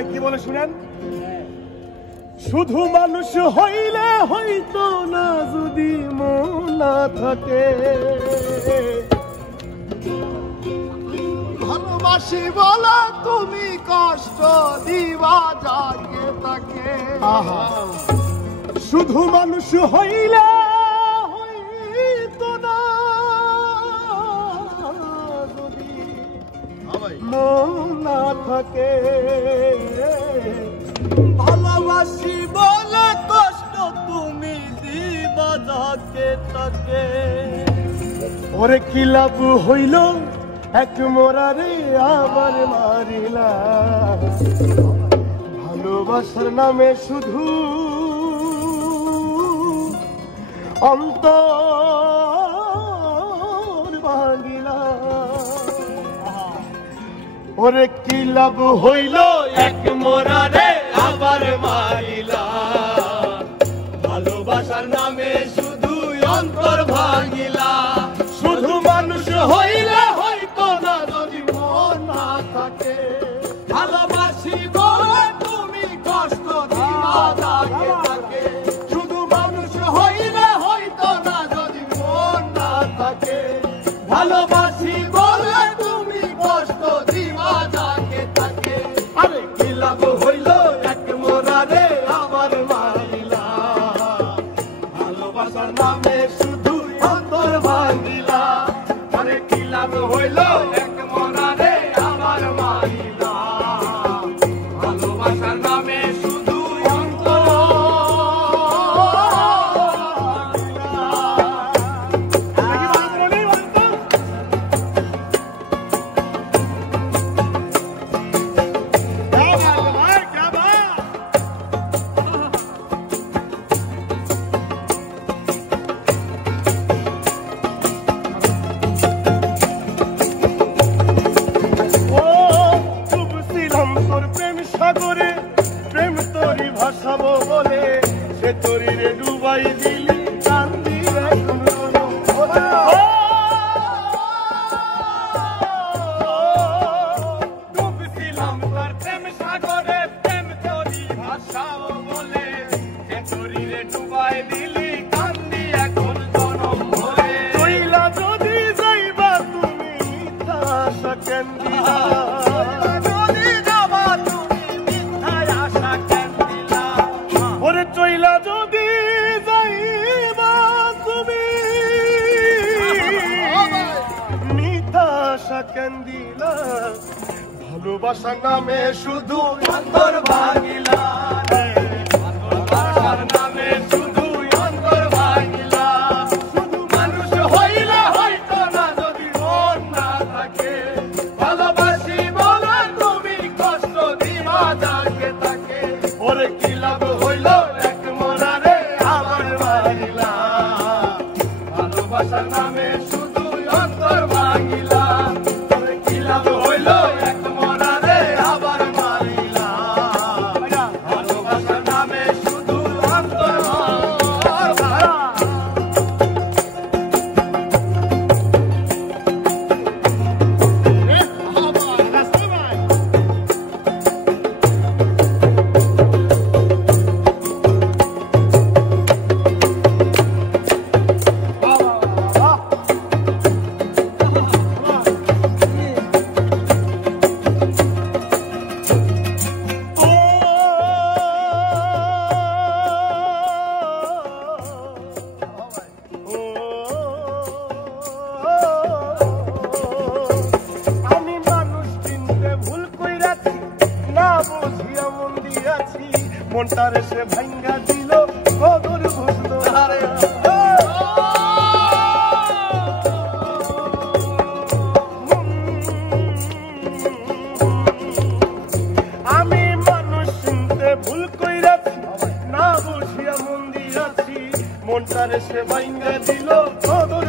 ভাই কি বলে শুনেন, শুধু মানুষ হইলে হইতো না যদি মন না থাকে, ভালোবাসি বলা তুমি কষ্ট দিবা যাকে তাকে। শুধু মানুষ হইলে হইতো না যদি মন না থাকে, ভালোবাসি বলে কষ্ট তুমি দিবা যাকে তাকে। ওরে কি লাভ হইল এক মোরারে আবার মারিলা, ভালোবাসার নামে শুধু অন্তর ভাঙিলা। ওরে কি লাভ হইল এক মোরারে আবার মারিলা, ভালোবাসার নামে শুধু অন্তর ভাঙিলা। শুধু মানুষ হইলে হয়তো না যদি মন না থাকে, ভালোবাসি বলে তুমি কষ্ট দিবা যাকে তাকে। শুধু মানুষ হইলে হয়তো না যদি মন না থাকে, ভালোবাসি বলে তুমি কষ্ট দিবা যাকে তাকে। আরে কি লাভ হইল এক মোরারে আবার মারিলা, ভালোবাসার নামে শুধু অন্তর ভাঙিলা। আরে কি লাভ হইল এক মনারে আমার মারিলা, ভালোবাসার নামে শুধু অন্তর সাগরে প্রেম তরি ভাসাবো বলে সে তরি রে ডুবাই দিলি কান্দি এখন ডুবছিলাম তার প্রেম সাগরে, প্রেম তরি ভাসাবো বলে সে তরি রে ডুবাই দিলি কান্দি এখন জনম ভরে। কইলা যদি যাইবা তুমি মিথ্যা আশা কেন দিলা, ওরে চইলা যদি যাইবা তুমি মিথ্যা আশা কেন দিলা, ভালোবাসার নামে শুধু অন্তর ভাঙিলা, ভালোবাসার নামে শুধু অন্তর ভাঙিলা। শুধু মানুষ হইলে হয়তো না যদি মন না থাকে, ভালোবাসি বলে তুমি কষ্ট দিবা যাকে তাকে। ওরে কি লাভ হইল এক মোরারে আবার মারিলা, ভালোবাসার নামে শুধু অন্তর ভাঙিলা। ওরে কি লাভ হইল এক মনারে আবার মারিলা, ভালোবাসার নামে শুধু অন্তর ভাঙিলা। আমি মানুষ চিনতে ভুল কইরাছি, না বুঝিয়া মন দিয়াছি, মনটারে সে ভাঙ্গা দিল কদর বুঝলো না। আমি মানুষ চিনতে ভুল কইরাছি, না বুঝিয়া মন দিয়াছি, মনটারে সে ভাঙ্গা দিল কদর